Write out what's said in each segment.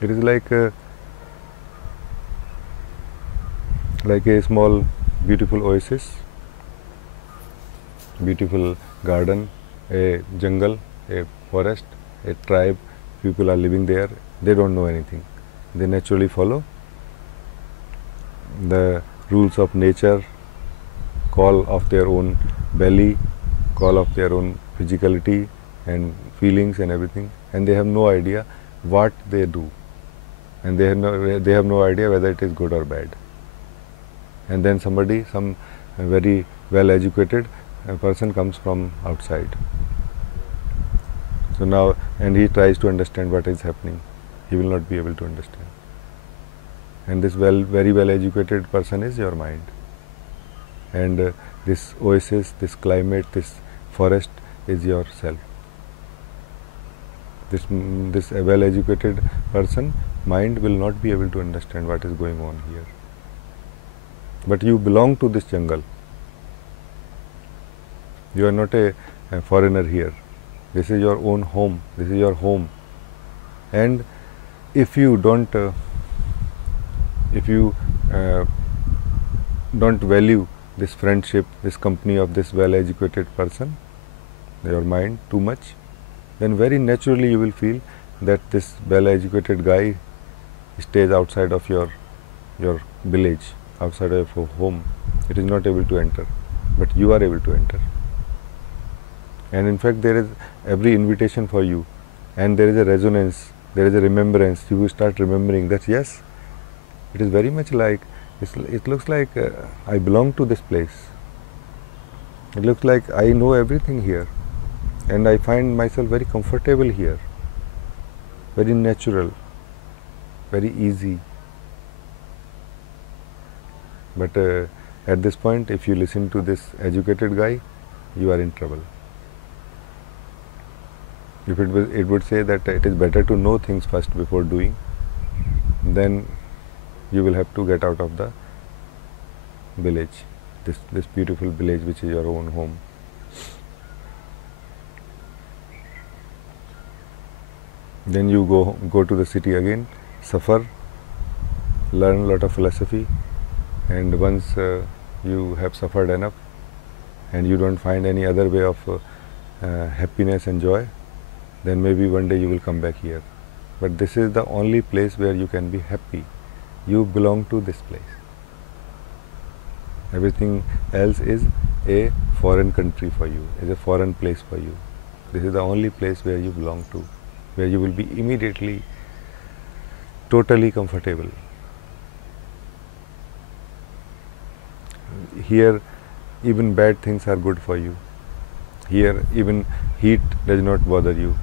It is like a small beautiful oasis, beautiful garden, a jungle, a forest, a tribe. People are living there. They don't know anything. They naturally follow the rules of nature, call of their own belly, call of their own physicality and feelings and everything, and they have no idea what they do, and they have no idea whether it is good or bad. And then somebody, some very well educated person comes from outside. So now, and he tries to understand what is happening. He will not be able to understand. And this very well educated person is your mind. And this oasis, this climate, this forest is yourself. This well educated person, mind will not be able to understand what is going on here. But you belong to this jungle. You are not a foreigner here. This is your own home. This is your home. And if you don't value this friendship, this company of this well-educated person, your mind, too much, then very naturally you will feel that this well-educated guy stays outside of your village, outside of your home. It is not able to enter, but you are able to enter. And in fact, there is every invitation for you, and there is a resonance, there is a remembrance. You will start remembering that yes, it is very much like, it looks like I belong to this place. It looks like I know everything here, and I find myself very comfortable here, very natural, very easy. But at this point, if you listen to this educated guy, you are in trouble. If it would say that it is better to know things first before doing, then you will have to get out of the village, this beautiful village which is your own home. Then you go to the city again, suffer, learn a lot of philosophy, and once you have suffered enough and you don't find any other way of happiness and joy, then maybe one day you will come back here. But this is the only place where you can be happy. You belong to this place. Everything else is a foreign country for you, is a foreign place for you. This is the only place where you belong to, where you will be immediately totally comfortable. Here even bad things are good for you. Here even heat does not bother you.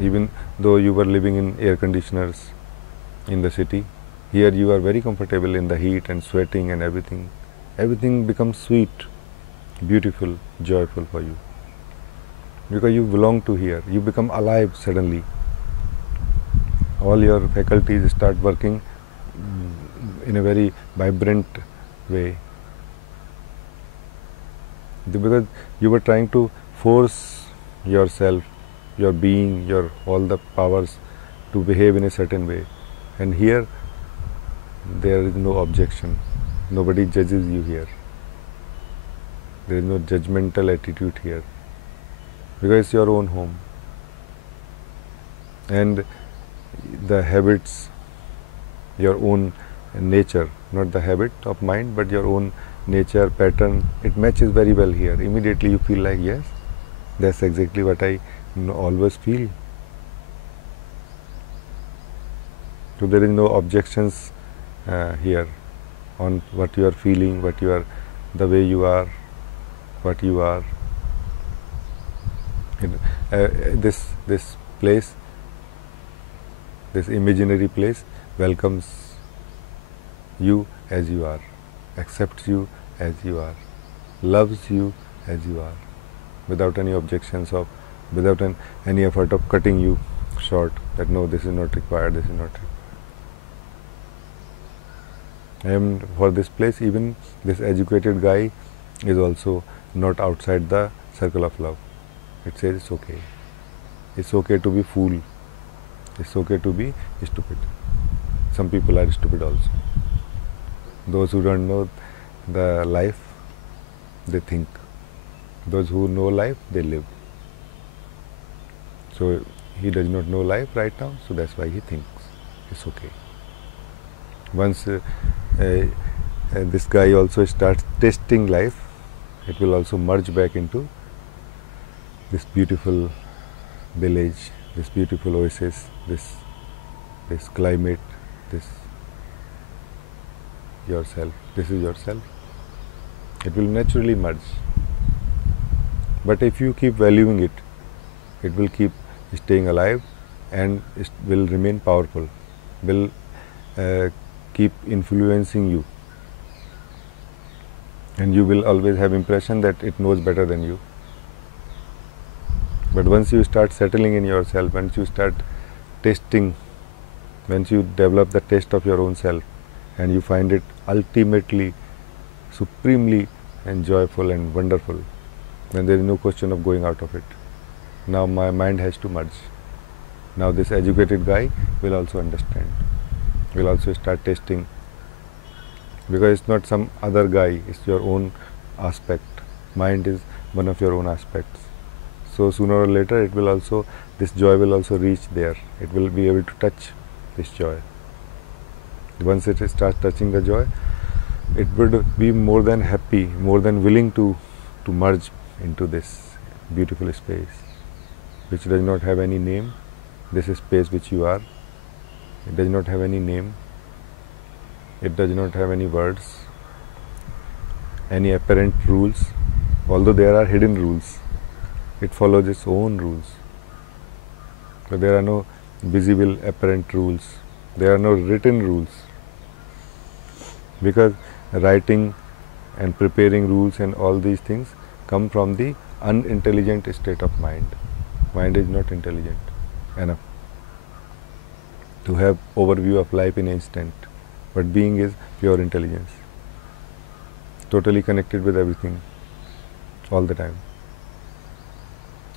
Even though you were living in air conditioners in the city, here you are very comfortable in the heat and sweating and everything. Everything becomes sweet, beautiful, joyful for you. Because you belong to here. You become alive suddenly. All your faculties start working in a very vibrant way. Because you were trying to force yourself, your being, all the powers to behave in a certain way. And here there is no objection. Nobody judges you here. There is no judgmental attitude here. Because it's your own home. And the habits, your own nature, not the habit of mind, but your own nature, pattern, it matches very well here. Immediately you feel like, yes, that's exactly what I always feel. So there is no objections here on what you are feeling, what you are, the way you are, what you are. This place, this imaginary place welcomes you as you are, accepts you as you are, loves you as you are, without any objections of, without any effort of cutting you short, that no, this is not required, this is not required. And for this place, even this educated guy is also not outside the circle of love. It says it's okay. It's okay to be fool. It's okay to be stupid. Some people are stupid also. Those who don't know the life, they think. Those who know life, they live. So he does not know life right now, so that's why he thinks. It's okay. Once this guy also starts tasting life, it will also merge back into this beautiful village, this beautiful oasis, this climate, this yourself. This is yourself. It will naturally merge. But if you keep valuing it, it will keep staying alive and it will remain powerful, will keep influencing you, and you will always have impression that it knows better than you. But once you start settling in yourself, once you start tasting, once you develop the taste of your own self and you find it ultimately, supremely and joyful and wonderful, then there is no question of going out of it. Now my mind has to merge. Now this educated guy will also understand, will also start tasting, because it's not some other guy, it's your own aspect. Mind is one of your own aspects. So sooner or later it will also, this joy will also reach there. It will be able to touch this joy. Once it starts touching the joy, it would be more than happy, more than willing to merge into this beautiful space, which does not have any name. This is space which you are. It does not have any name. It does not have any words, any apparent rules, although there are hidden rules. It follows its own rules. So there are no visible apparent rules. There are no written rules. Because writing and preparing rules and all these things come from the unintelligent state of mind. Mind is not intelligent enough to have overview of life in an instant. But being is pure intelligence, totally connected with everything, all the time.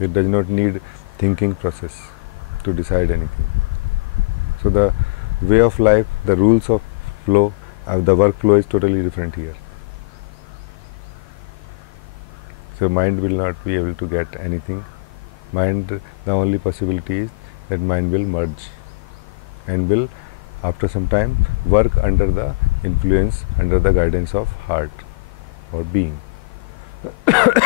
It does not need thinking process to decide anything. So the way of life, the rules of flow, the workflow is totally different here. So mind will not be able to get anything. Mind, the only possibility is that mind will merge and will, after some time, work under the influence, under the guidance of heart or being.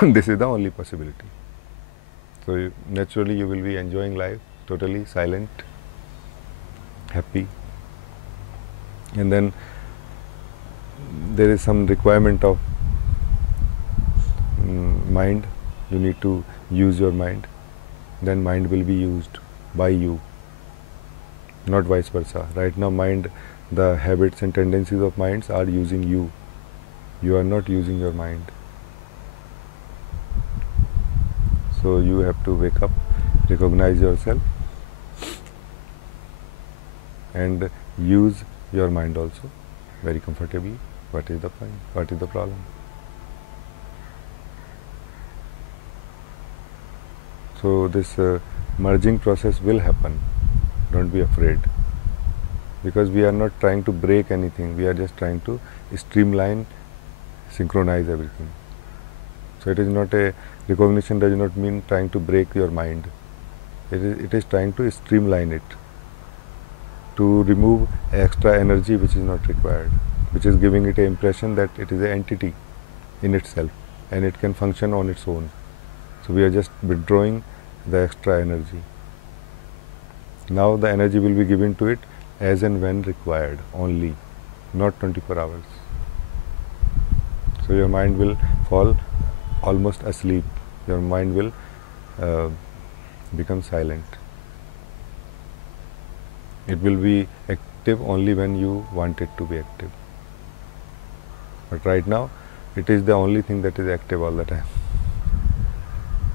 This is the only possibility. So naturally you will be enjoying life, totally silent, happy, and then there is some requirement of mind. You need to use your mind. Then mind will be used by you, not vice versa. Right now mind, the habits and tendencies of minds are using you. You are not using your mind. So you have to wake up, recognize yourself, and use your mind also very comfortably. What is the point? What is the problem? So this merging process will happen. Don't be afraid, because we are not trying to break anything. We are just trying to streamline, synchronize everything. So it is not a, recognition does not mean trying to break your mind. It is trying to streamline it, to remove extra energy which is not required, which is giving it an impression that it is an entity in itself and it can function on its own. So we are just withdrawing the extra energy. Now the energy will be given to it as and when required only, not 24 hours. So your mind will fall almost asleep. Your mind will become silent. It will be active only when you want it to be active. But right now, it is the only thing that is active all the time.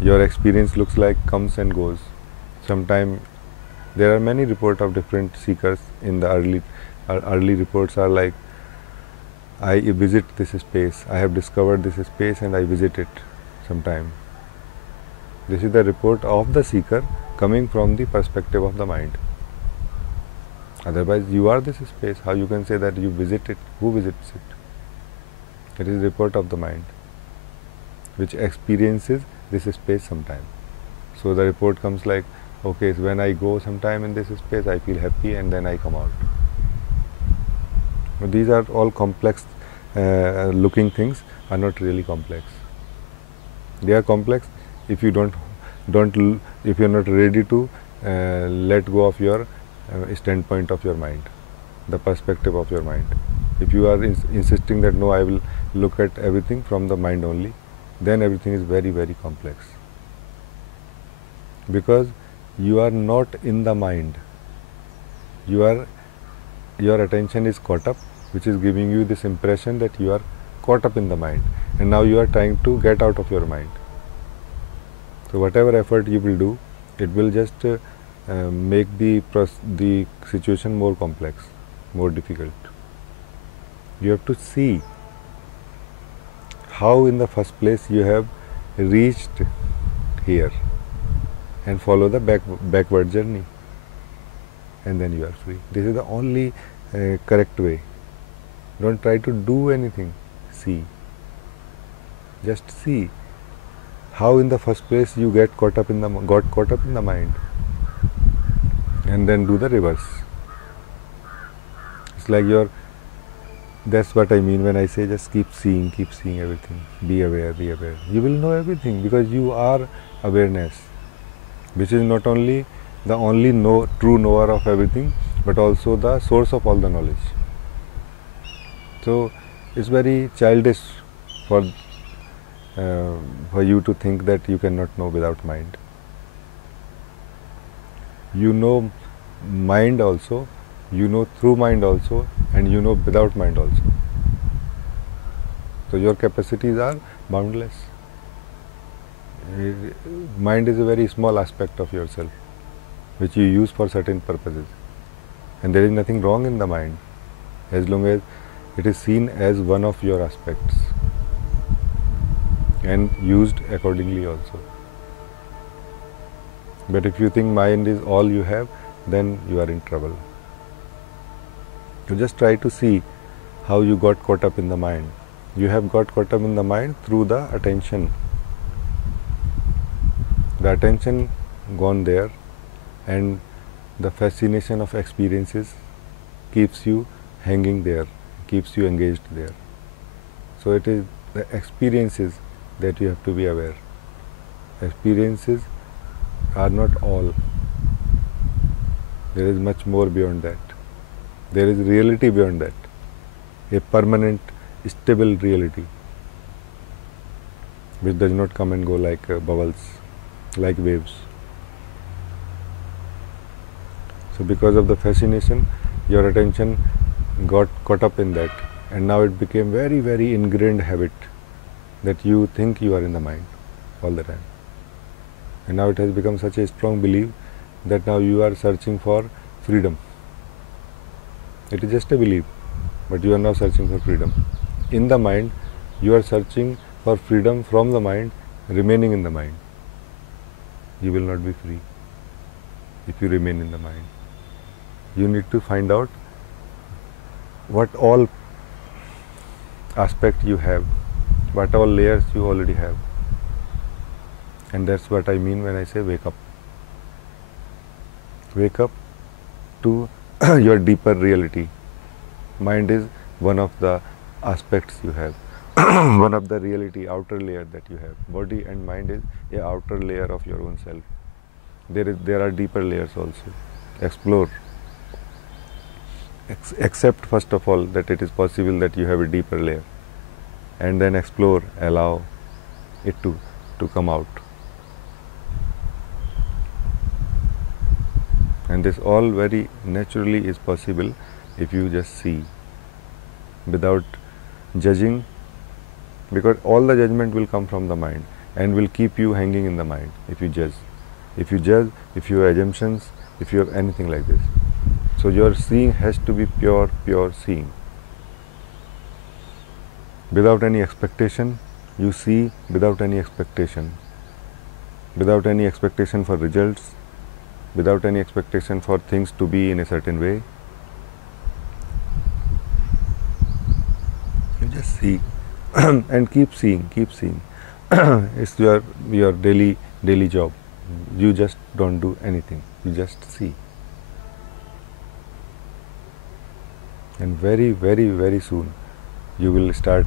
Your experience looks like comes and goes. Sometimes there are many reports of different seekers in the early reports are like, I visit this space, I have discovered this space and I visit it sometime. This is the report of the seeker coming from the perspective of the mind. Otherwise, you are this space. How you can say that you visit it? Who visits it? It is report of the mind, which experiences this space sometime. So the report comes like, okay, so when I go sometime in this space, I feel happy, and then I come out. But these are all complex looking things, are not really complex. They are complex if you if you are not ready to let go of your standpoint of your mind, the perspective of your mind. If you are insisting that no, I will look at everything from the mind only, then everything is very, very complex. Because you are not in the mind. Your attention is caught up, which is giving you this impression that you are caught up in the mind, and now you are trying to get out of your mind. So whatever effort you will do, it will just make the situation more complex, more difficult. You have to see how in the first place you have reached here, and follow the backward journey, and then you are free. This is the only correct way. Don't try to do anything. See. Just see how in the first place you got caught up in the mind, and then do the reverse. It's like that's what I mean when I say just keep seeing everything. Be aware. You will know everything because you are awareness, which is not only the only true knower of everything, but also the source of all the knowledge. So it's very childish for you to think that you cannot know without mind. You know mind also, you know through mind also, and you know without mind also. So your capacities are boundless. Mind is a very small aspect of yourself, which you use for certain purposes. And there is nothing wrong in the mind, as long as it is seen as one of your aspects and used accordingly also. But if you think mind is all you have, then you are in trouble. You just try to see how you got caught up in the mind. You have got caught up in the mind through the attention. The attention gone there, and the fascination of experiences keeps you hanging there, keeps you engaged there. So it is the experiences that you have to be aware. Experiences are not all. There is much more beyond that. There is reality beyond that. A permanent, stable reality, which does not come and go like bubbles, like waves. So because of the fascination, your attention got caught up in that, and now it became very, very ingrained habit that you think you are in the mind all the time. And now it has become such a strong belief that now you are searching for freedom. It is just a belief, but you are now searching for freedom. In the mind, you are searching for freedom from the mind, remaining in the mind. You will not be free if you remain in the mind. You need to find out what all aspect you have, what all layers you already have. And that's what I mean when I say wake up. Wake up to your deeper reality. Mind is one of the aspects you have, one of the reality, outer layer that you have. Body and mind is a outer layer of your own self. There are deeper layers also. Explore. Accept first of all that it is possible that you have a deeper layer, and then explore, allow it to come out. And this all very naturally is possible if you just see without judging, because all the judgment will come from the mind and will keep you hanging in the mind if you judge. If you have assumptions, if you have anything like this. So your seeing has to be pure seeing. Without any expectation, you see without any expectation. Without any expectation for results, without any expectation for things to be in a certain way. see and keep seeing, keep seeing. It's your daily job. You just don't do anything, you just see. And very soon you will start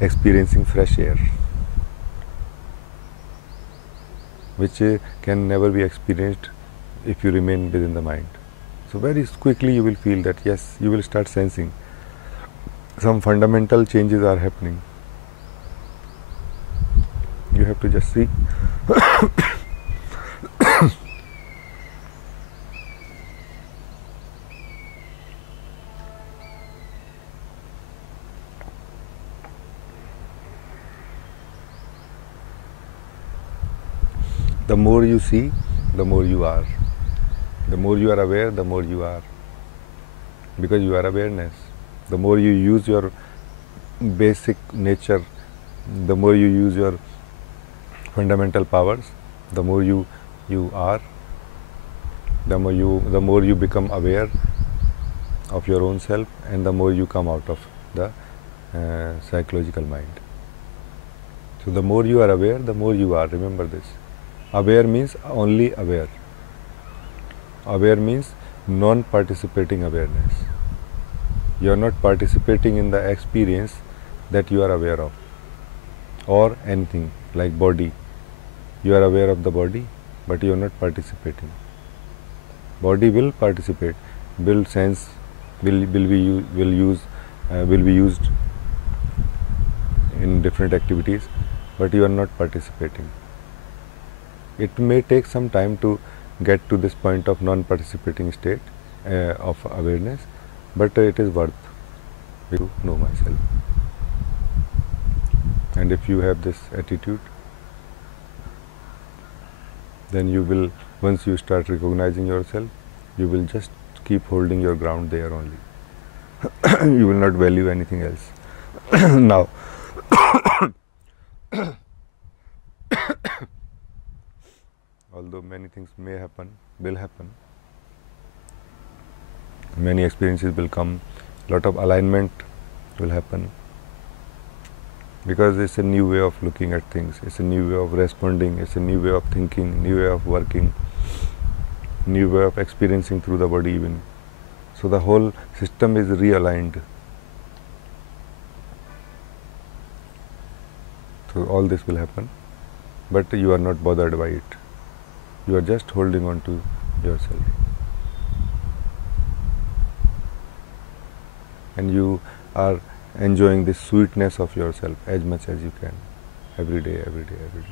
experiencing fresh air, which can never be experienced if you remain within the mind. So very quickly you will feel that yes, you will start sensing some fundamental changes are happening. You have to just see. The more you see, the more you are. The more you are aware, the more you are. Because you are awareness. The more you use your basic nature, the more you use your fundamental powers, the more you are, the more you become aware of your own self, and the more you come out of the psychological mind. So the more you are aware, the more you are. Remember this. Aware means only aware. Aware means non-participating awareness. You are not participating in the experience that you are aware of, or anything like body. You are aware of the body, but you are not participating. Body will participate, will sense, will be used in different activities, but you are not participating. It may take some time to get to this point of non-participating state of awareness, but it is worth to know myself. And if you have this attitude, then you will, once you start recognizing yourself, you will just keep holding your ground there only. You will not value anything else. Now, although many things may happen, will happen, many experiences will come, lot of alignment will happen, because it's a new way of looking at things, it's a new way of responding, it's a new way of thinking, new way of working, new way of experiencing through the body even. So the whole system is realigned. So all this will happen, but you are not bothered by it. You are just holding on to yourself. And you are enjoying the sweetness of yourself as much as you can, every day, every day, every day.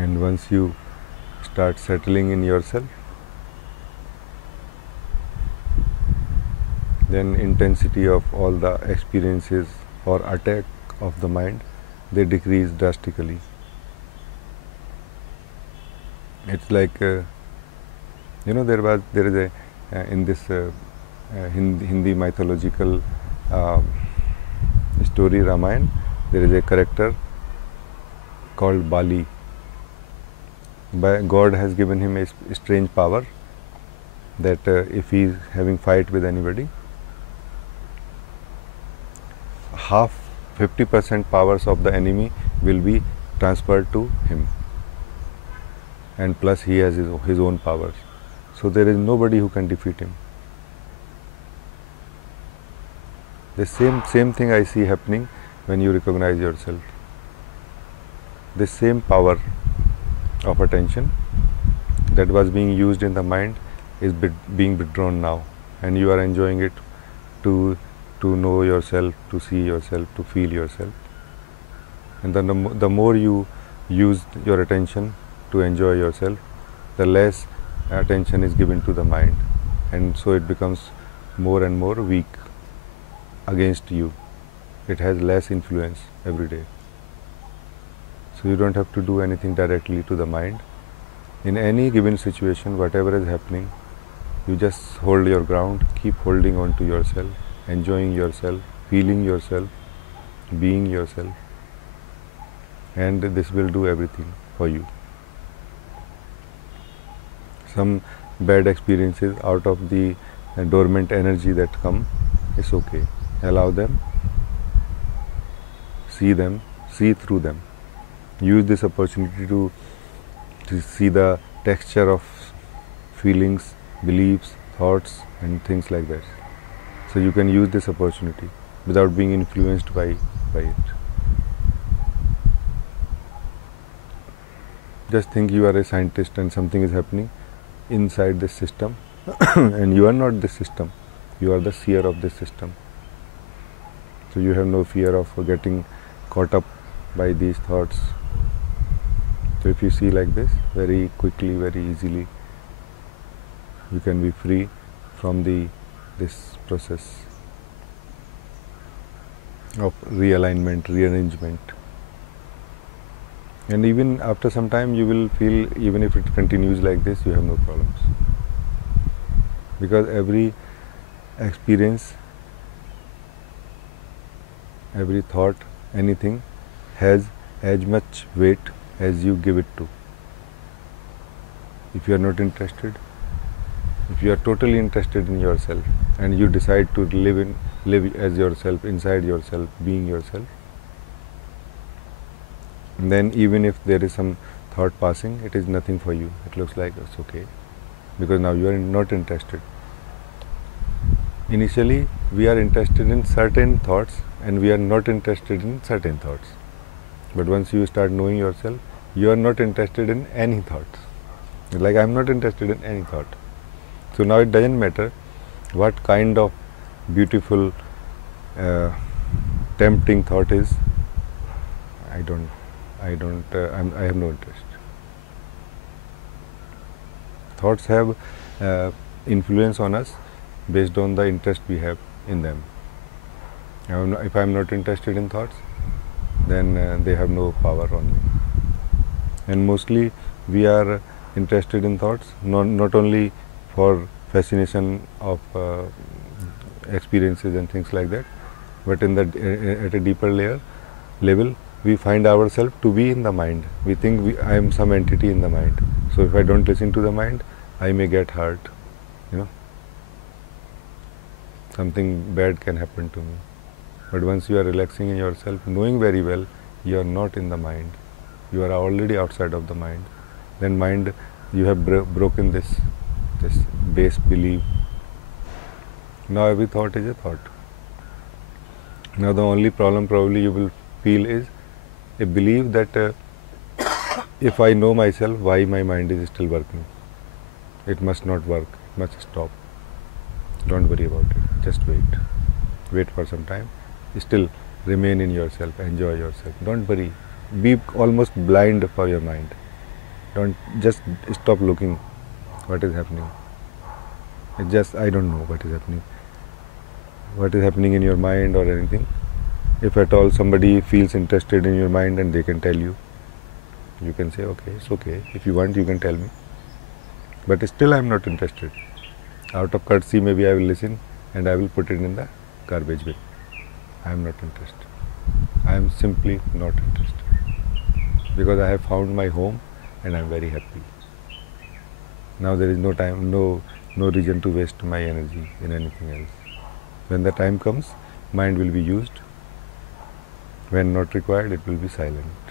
And once you start settling in yourself, then intensity of all the experiences or attack of the mind, they decrease drastically. It's like there is a in this Hindi mythological story Ramayana, there is a character called Bali. God has given him a strange power that if he is having fight with anybody, half 50% powers of the enemy will be transferred to him, and plus he has his own powers. So there is nobody who can defeat him. The same thing I see happening when you recognize yourself. The same power of attention that was being used in the mind is being withdrawn now, and you are enjoying it to know yourself, to see yourself, to feel yourself. And then the more you use your attention to enjoy yourself, the less attention is given to the mind, and so it becomes more and more weak against you. It has less influence every day. So you don't have to do anything directly to the mind. In any given situation, whatever is happening, you just hold your ground, keep holding on to yourself, enjoying yourself, feeling yourself, being yourself, and this will do everything for you. Some bad experiences out of the dormant energy that come, it's okay. Allow them, see through them. Use this opportunity to see the texture of feelings, beliefs, thoughts, and things like that. So you can use this opportunity without being influenced by it. Just think you are a scientist and something is happening inside this system and you are not this system, you are the seer of this system. So you have no fear of getting caught up by these thoughts. So if you see like this, very quickly, very easily, you can be free from this process of realignment, rearrangement. And even after some time you will feel, even if it continues like this, you have no problems. Because every experience, every thought, anything has as much weight as you give it to. If you are not interested, if you are totally interested in yourself and you decide to live as yourself, inside yourself, being yourself, then even if there is some thought passing, it is nothing for you. It looks like it's okay, because now you are not interested. Initially, we are interested in certain thoughts and we are not interested in certain thoughts. But once you start knowing yourself, you are not interested in any thoughts. Like, I am not interested in any thought. So now it doesn't matter what kind of beautiful, tempting thought is. I have no interest. Thoughts have influence on us based on the interest we have in them. If I am not interested in thoughts, then they have no power on me. And mostly we are interested in thoughts not only for fascination of experiences and things like that, but at a deeper level, we find ourselves to be in the mind. We think I am some entity in the mind. So if I don't listen to the mind, I may get hurt. Something bad can happen to me. But once you are relaxing in yourself, knowing very well you are not in the mind, you are already outside of the mind, then mind, you have broken this base belief. Now every thought is a thought. Now the only problem probably you will feel is a belief that if I know myself, why my mind is still working? It must not work, it must stop. Don't worry about it, just wait for some time. Still remain in yourself, enjoy yourself, don't worry, be almost blind for your mind. Don't, just stop looking what is happening. It just, I don't know what is happening in your mind or anything. If at all somebody feels interested in your mind and they can tell you, you can say, okay, it's okay, if you want you can tell me, but still I am not interested. Out of courtesy maybe I will listen and I will put it in the garbage bin. I am not interested. I am simply not interested, because I have found my home and I am very happy. Now there is no time, no reason to waste my energy in anything else. When the time comes, mind will be used. When not required, it will be silent.